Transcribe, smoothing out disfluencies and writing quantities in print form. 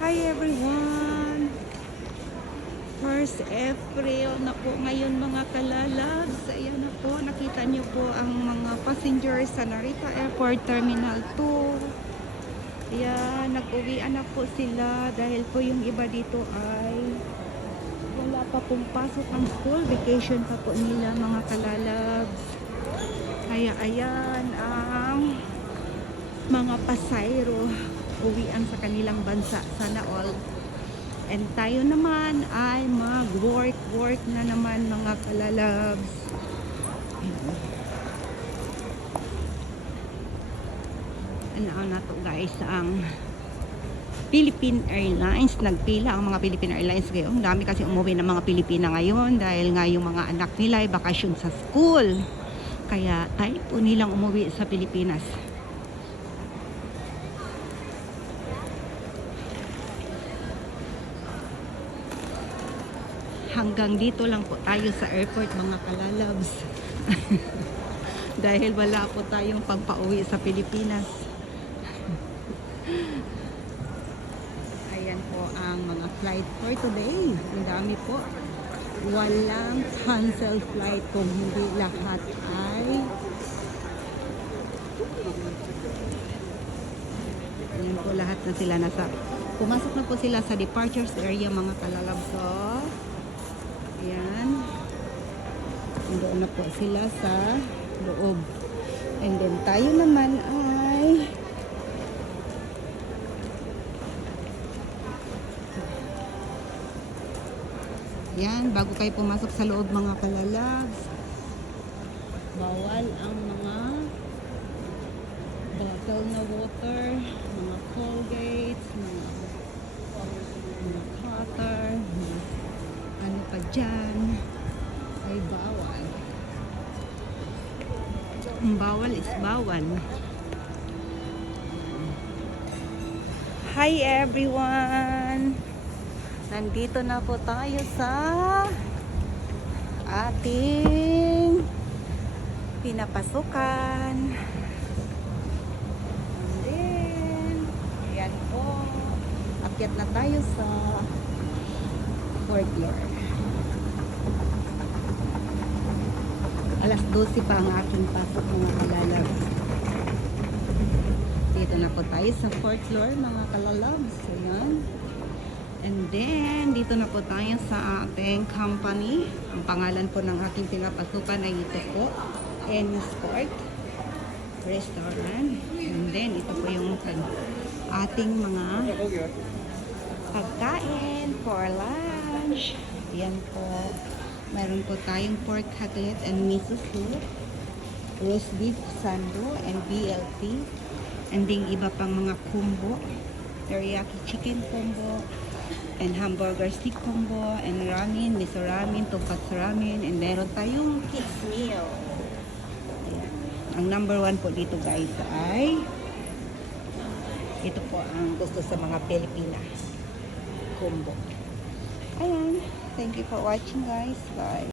Hi everyone! First April na po ngayon mga kalalabs. Ayan na po, nakita niyo po ang mga passengers sa Narita Airport Terminal 2. Ayan, nag-uwian na po sila dahil po yung iba dito ay wala pa pong pasok ang school. Vacation pa po nila mga kalalabs. Kaya ayan ang mga pasayro uwian sa kanilang bansa. Sana all. And tayo naman ay mag-work na naman mga kalalabs. Ano na to guys, ang Philippine Airlines. Nagpila ang mga Philippine Airlines ngayon. Dami kasi umuwi ng mga Pilipina ngayon dahil nga yung mga anak nila ay bakasyon sa school. Kaya tayo po nilang umuwi sa Pilipinas. Hanggang dito lang po tayo sa airport mga kalalabs. Dahil wala po tayong pagpauwi sa Pilipinas. Ayan po ang mga flight for today. Ang dami po. Walang cancel flight kung hindi lahat ay ayan po, lahat na sila nasa pumasok na po sila sa departures area mga kalalabs. So ayan, doon na po sila sa loob. And then tayo naman ay yan, bago kayo pumasok sa loob mga kalalabs, bawal ang mga bottle na water, mga Colgate, mga cutter, ano pa dyan ay bawal. Ang bawal is bawal. Hi everyone! Nandito na po tayo sa ating pinapasukan. And then, ayan po. Akyat na tayo sa 4th floor. Alas 12 pa ang aking pasok mga kalalabs. Dito na po tayo sa 4th floor mga kalalabs. Ayan. And then, dito na po tayo sa ating company. Ang pangalan po ng aking pinapasukan ay ito po, N-Sport Restaurant. And then, ito po yung ating mga pagkain for lunch. Ayan po. Meron po tayong pork cutlet and miso soup, roast beef sando and BLT. And then, iba pang mga combo. Teriyaki chicken combo, and hamburger stick combo, and ramen, miso ramen, tonkatsu ramen, and meron tayong kids meal. Ayan. Ang number 1 po dito guys ay ito po ang gusto sa mga Pilipina combo. Ayan. Thank you for watching guys. Bye.